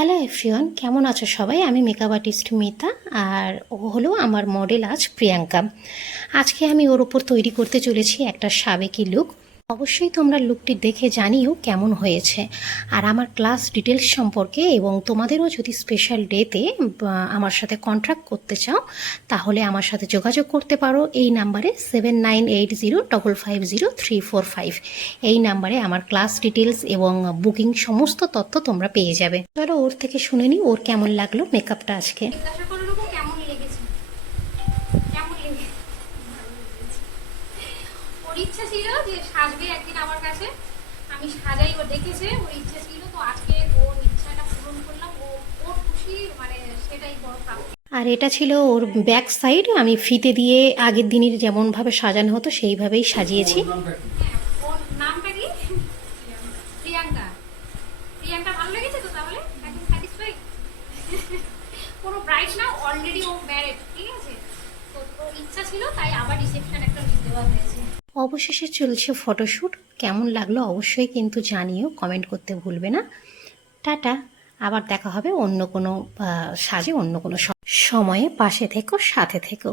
Hello everyone, কেমন আছো সবাই? আমি মেকআপ আর্টিস্ট মিতা, আর ও হলো আমার মডেল আজ প্রিয়াঙ্কা। আজকে আমি ওর ওপর তৈরি করতে চলেছি একটা সাবেকি লুক। অবশ্যই তোমরা লুকটি দেখে জানিও কেমন হয়েছে। আর আমার ক্লাস ডিটেলস সম্পর্কে এবং তোমাদেরও যদি স্পেশাল ডেতে আমার সাথে কন্ট্রাক্ট করতে চাও, তাহলে আমার সাথে যোগাযোগ করতে পারো এই নাম্বারে 7980550345। এই নাম্বারে আমার ক্লাস ডিটেলস এবং বুকিং সমস্ত তথ্য তোমরা পেয়ে যাবে। চলো ওর থেকে শুনে নিই ওর কেমন লাগলো মেকআপটা আজকে। জিজ্ঞাসা করে নেবো কেমন লেগেছে। কেমন লেগেছে? ওর ইচ্ছা ছিল যে সাজবে একদিন আমার কাছে, আমি সাজাই, ও দেখেছে, ওর ইচ্ছা ছিল, তো আজকে ওর ইচ্ছাটা পূরণ করলাম। ওর খুশি, মানে সেটাই বড় প্রাপ্তি। আর এটা ছিল ওর ব্যাক সাইড, আমি ফিতে দিয়ে আগের দিনের যেমনভাবে সাজানো হতো সেইভাবেই সাজিয়েছি। হ্যাঁ, ওর নামটা কি? প্রিয়াঙ্কা। প্রিয়াঙ্কা ভালো লেগেছে তো? তাহলে একদম স্যাটিসফাই? কোনো ব্রাইড না, অলরেডি ও ম্যারেড, ঠিক আছে? তো ওর ইচ্ছা ছিল, তাই আবার রিসেপশন একটা লিখ দেওয়া হয়েছে। অবশেষে চলছে ফটোশ্যুট। কেমন লাগলো অবশ্যই কিন্তু জানিও, কমেন্ট করতে ভুলবে না। টাটা। আবার দেখা হবে অন্য কোনো সাজে, অন্য কোনো সময়ে। পাশে থেকো, সাথে থেকো।